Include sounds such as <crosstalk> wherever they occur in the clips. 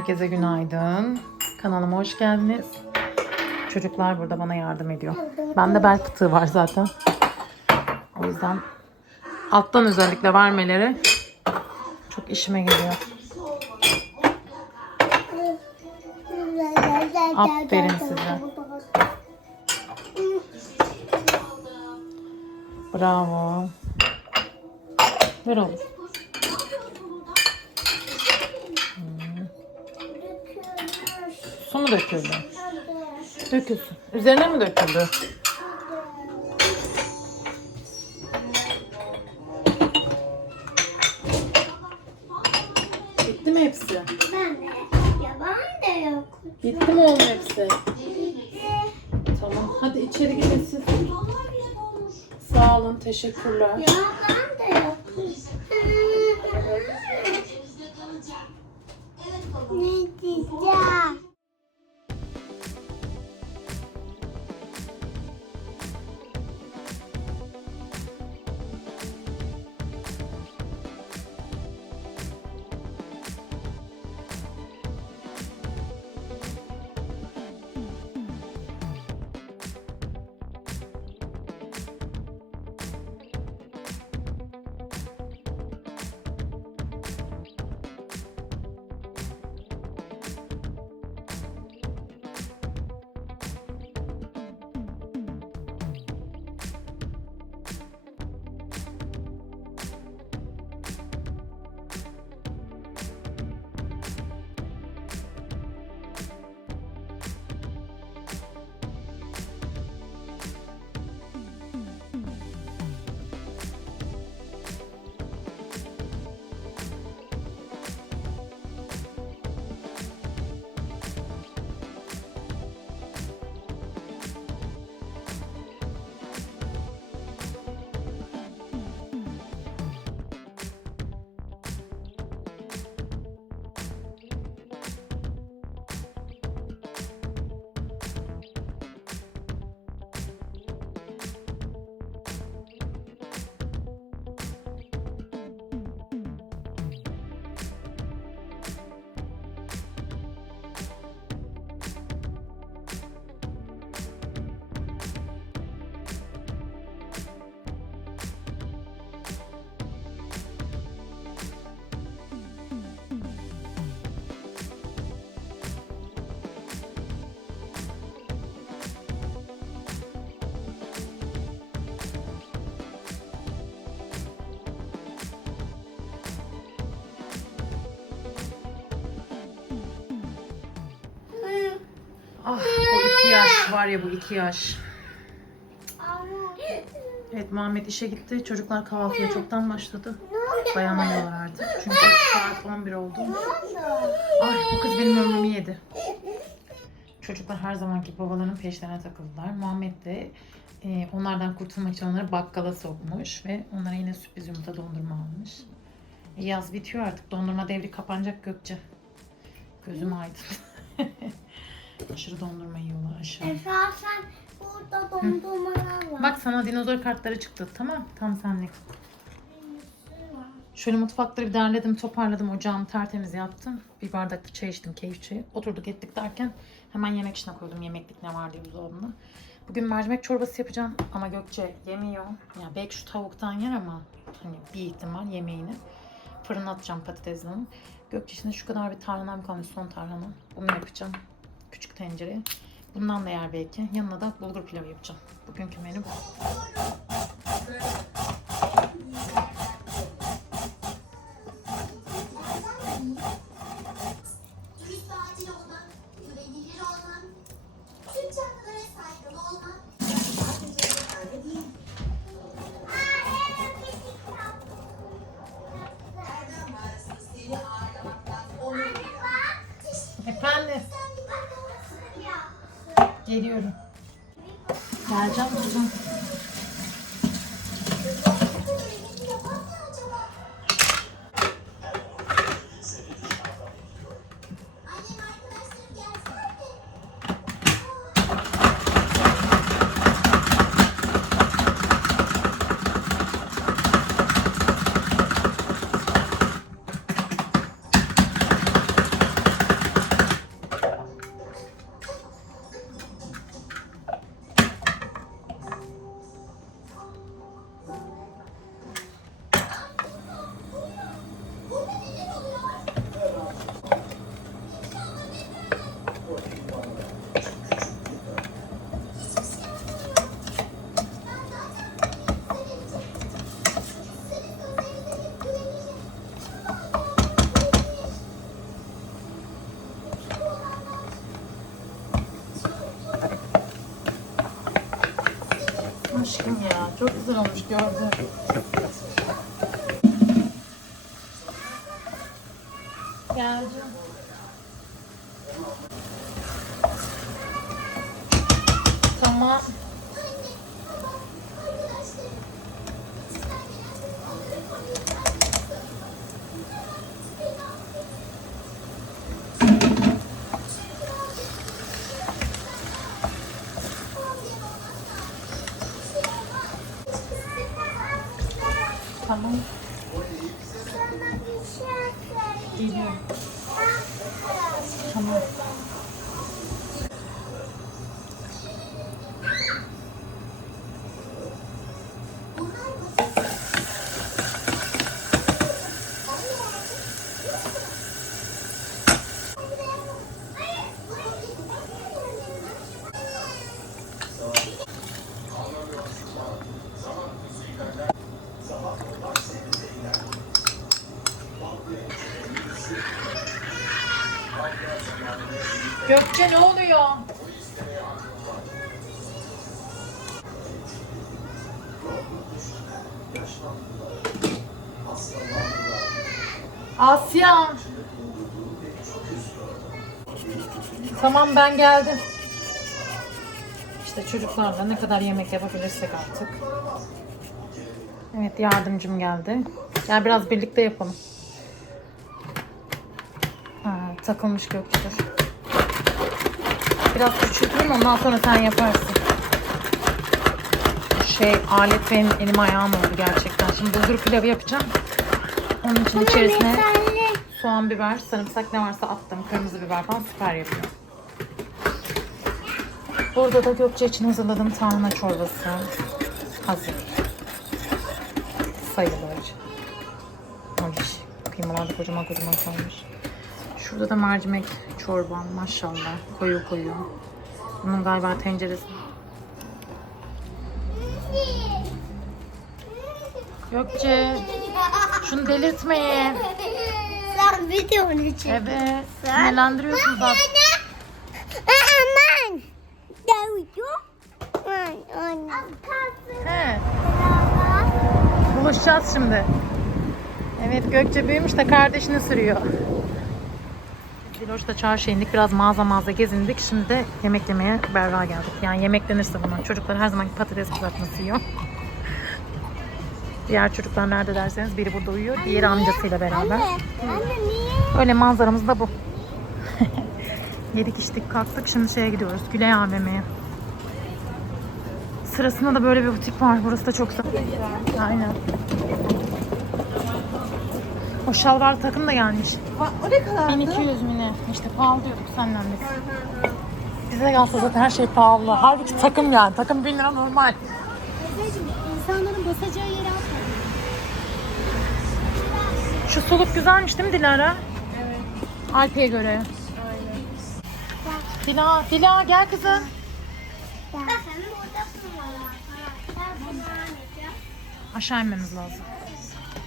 Herkese günaydın. Kanalıma hoş geldiniz. Çocuklar burada bana yardım ediyor. Bende bel fıtığı var zaten. O yüzden alttan özellikle vermeleri çok işime geliyor. Aferin size. Bravo. Ver oğlum. Hmm. Su mu döküldü? Dökülsün. Üzerine mi döküldü? Bitti mi hepsi? Ben de. Yaban da yok. Bitti mi oğlum hepsi? Bitti. Tamam. Hadi içeri girin siz. Sağ olun. Teşekkürler. Yaban da yok. ne diyeceğim? Ah bu iki yaş var ya bu iki yaş. Evet Muhammed işe gitti. Çocuklar kahvaltıya çoktan başladı. Dayanamıyorlar artık. Çünkü saat 11 oldu. Ay bu kız benim ömrümü yedi. Çocuklar her zamanki babaların peşlerine takıldılar. Muhammed de e, onlardan kurtulmak için onları bakkala sokmuş ve onlara yine sürpriz yumurta dondurma almış. E, yaz bitiyor artık. Dondurma devri kapanacak Gökçe. Gözüm aydın. <laughs> aşırı dondurma yiyorlar aşırı. esasen burada dondurmalar var. Bak sana dinozor kartları çıktı tamam Tam senlik. Şöyle mutfakları bir derledim, toparladım. Ocağımı tertemiz yaptım. Bir bardak da çay içtim, keyif çayı. Oturduk ettik derken hemen yemek işine koydum. Yemeklik ne var diye buzdolabına. Bugün mercimek çorbası yapacağım ama Gökçe yemiyor. Ya belki şu tavuktan yer ama hani bir ihtimal yemeğini. Fırına atacağım patatesini. Gökçe şimdi şu kadar bir tarhanam kalmış son tarhana. Bunu yapacağım. Küçük tencereye. Bundan da yer belki. Yanına da bulgur pilavı yapacağım. Bugünkü menü bu. 来这样子这样子 Aşkım ya çok güzel olmuş gördüm. Geldim. Asya. Tamam ben geldim. İşte çocuklarla ne kadar yemek yapabilirsek artık. Evet yardımcım geldi. Gel biraz birlikte yapalım. Ha, takılmış Gökçe'dir. Biraz küçülteyim ondan sonra sen yaparsın. Şey alet benim elim ayağım oldu gerçekten. Şimdi bulgur pilavı yapacağım. Onun için içerisine soğan, biber, sarımsak ne varsa attım. Kırmızı biber falan süper yapıyor. Burada da Gökçe için hazırladığım tarhana çorbası hazır. Sayılır. Ay, kıymalar da kocaman kocaman kalmış. Şurada da mercimek çorbam maşallah. Koyu koyu. Bunun galiba tenceresi. Gökçe şunu delirtmeyin. Sen videonu çek. Evet. Sinirlendiriyorsun zaten. Aman. Anne. He. Buluşacağız şimdi. Evet Gökçe büyümüş de kardeşini sürüyor. Diloş'ta çarşıya indik. Biraz mağaza mağaza gezindik. Şimdi de yemek yemeye Berra geldik. Yani yemek denirse buna. Çocuklar her zaman patates kızartması yiyor. Diğer çocuklar nerede derseniz biri burada uyuyor. Diğeri amcasıyla beraber. Anne niye? Öyle manzaramız da bu. <laughs> Yedik içtik kalktık. Şimdi şeye gidiyoruz. Güley AVM'ye. Sırasında da böyle bir butik var. Burası da çok güzel. Aynen. O şalvar takım da gelmiş. O ne kadar? 1200 mini. İşte pahalı diyorduk senden biz. Bize gelse zaten her şey pahalı. Halbuki takım yani. Takım 1000 lira normal. Teyzeciğim insanların basacağı atma. Şu suluk güzelmiş değil mi Dilara? Evet. Alpe'ye göre. Aynen. Dila, Dila gel kızım. Aşağı inmemiz lazım.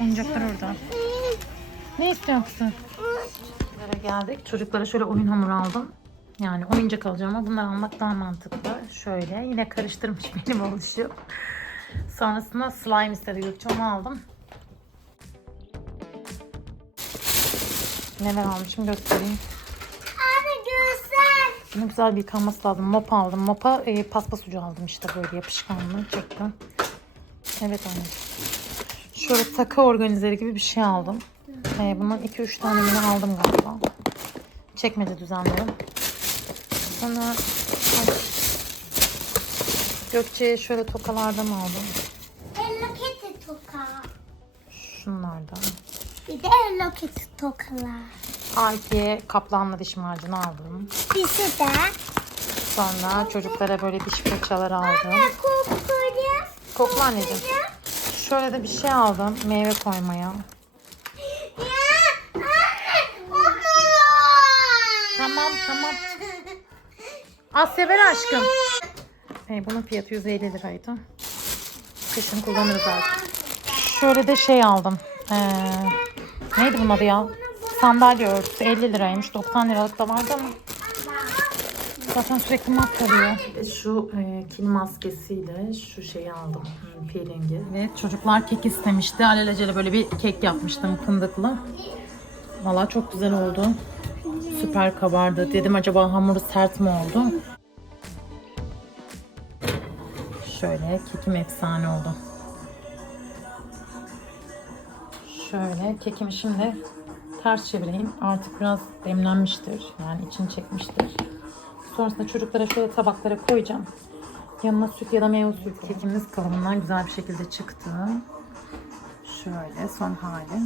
Oyuncaklar orada. Ne istiyorsun kızım? Geldik. Çocuklara şöyle oyun hamuru aldım. Yani oyuncak alacağım ama bunları almak daha mantıklı. Şöyle yine karıştırmış <laughs> benim oluşum. Sonrasında slime istedi Gökçe onu aldım. Neler almışım göstereyim. Abi güzel. Bunu güzel bir yıkanması lazım. Mop aldım. Mopa e, paspas ucu aldım işte böyle yapışkanlı. Çektim. Evet anne. Şöyle takı organizeri gibi bir şey aldım. E, bundan 2-3 tane yine aldım galiba. Çekmece düzenlerim. Sonra ay, Gökçe'ye şöyle tokalardan aldım. Hello Kitty toka. Şunlardan. Bir de Hello Kitty tokalar. Alpi'ye kaplanla diş macunu aldım. Birisi de. Sonra çocuklara böyle diş fırçaları aldım. Kokuyor. Kokla anneciğim. Şöyle de bir şey aldım meyve koymaya. Tamam tamam. Asya ver aşkım. Ee, bunun fiyatı 150 liraydı. Kışın kullanırız artık. Şöyle de şey aldım. Ee, neydi bunun adı ya? Sandalye örtüsü 50 liraymış. 90 liralık da vardı ama. Zaten sürekli mat kalıyor. Şu e, kil maskesiyle şu şeyi aldım. hmm, Peelingi. Ve çocuklar kek istemişti. Alelacele böyle bir kek yapmıştım fındıklı. Valla çok güzel oldu. Süper kabardı. Dedim acaba hamuru sert mi oldu? Şöyle kekim efsane oldu. Şöyle kekimi şimdi ters çevireyim. Artık biraz demlenmiştir. Yani içini çekmiştir. Sonrasında çocuklara şöyle tabaklara koyacağım. Yanına süt ya da meyve suyu. Kekimiz kalıbından güzel bir şekilde çıktı. Şöyle son hali.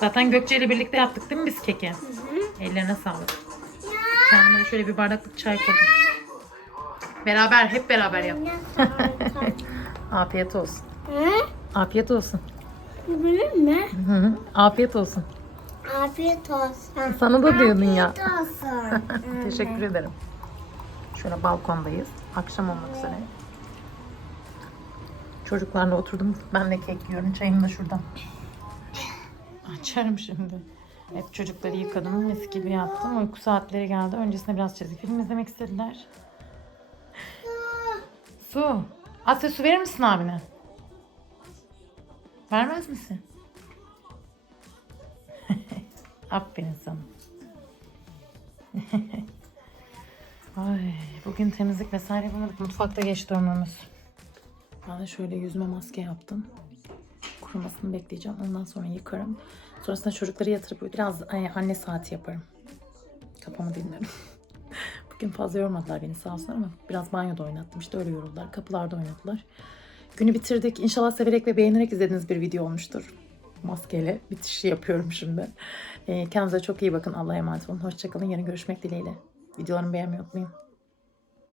Zaten Gökçe ile birlikte yaptık değil mi biz keki? Ellerine sağlık. Kendime şöyle bir bardaklık çay koydum. Beraber, hep beraber yaptık. <laughs> Afiyet olsun. Afiyet olsun. Bilir mi? Hı hı. Afiyet olsun. Afiyet olsun. Sana da diyordun ya. Afiyet olsun. <laughs> Teşekkür ederim. Şöyle balkondayız. Akşam olmak üzere. Çocuklarla oturdum. Ben de kek yiyorum. Çayım da şurada. Açarım şimdi. Hep çocukları yıkadım. Mis gibi yaptım. Uyku saatleri geldi. Öncesinde biraz çizgi film izlemek istediler. Su. Asya su verir misin abine? Vermez misin? <laughs> Aferin sana. <laughs> Ay, bugün temizlik vesaire yapamadık. Mutfakta geçti ömrümüz. Ben de şöyle yüzüme maske yaptım. Kurumasını bekleyeceğim. Ondan sonra yıkarım. Sonrasında çocukları yatırıp biraz e, anne saati yaparım. Kafamı dinlerim. <laughs> Bugün fazla yormadılar beni sağ olsun ama biraz banyoda oynattım. İşte öyle yoruldular. Kapılarda oynadılar. Günü bitirdik. İnşallah severek ve beğenerek izlediğiniz bir video olmuştur. Maskeyle bitişi yapıyorum şimdi. E, kendinize çok iyi bakın. Allah'a emanet olun. Hoşçakalın. Yarın görüşmek dileğiyle. Videolarımı beğenmeyi unutmayın.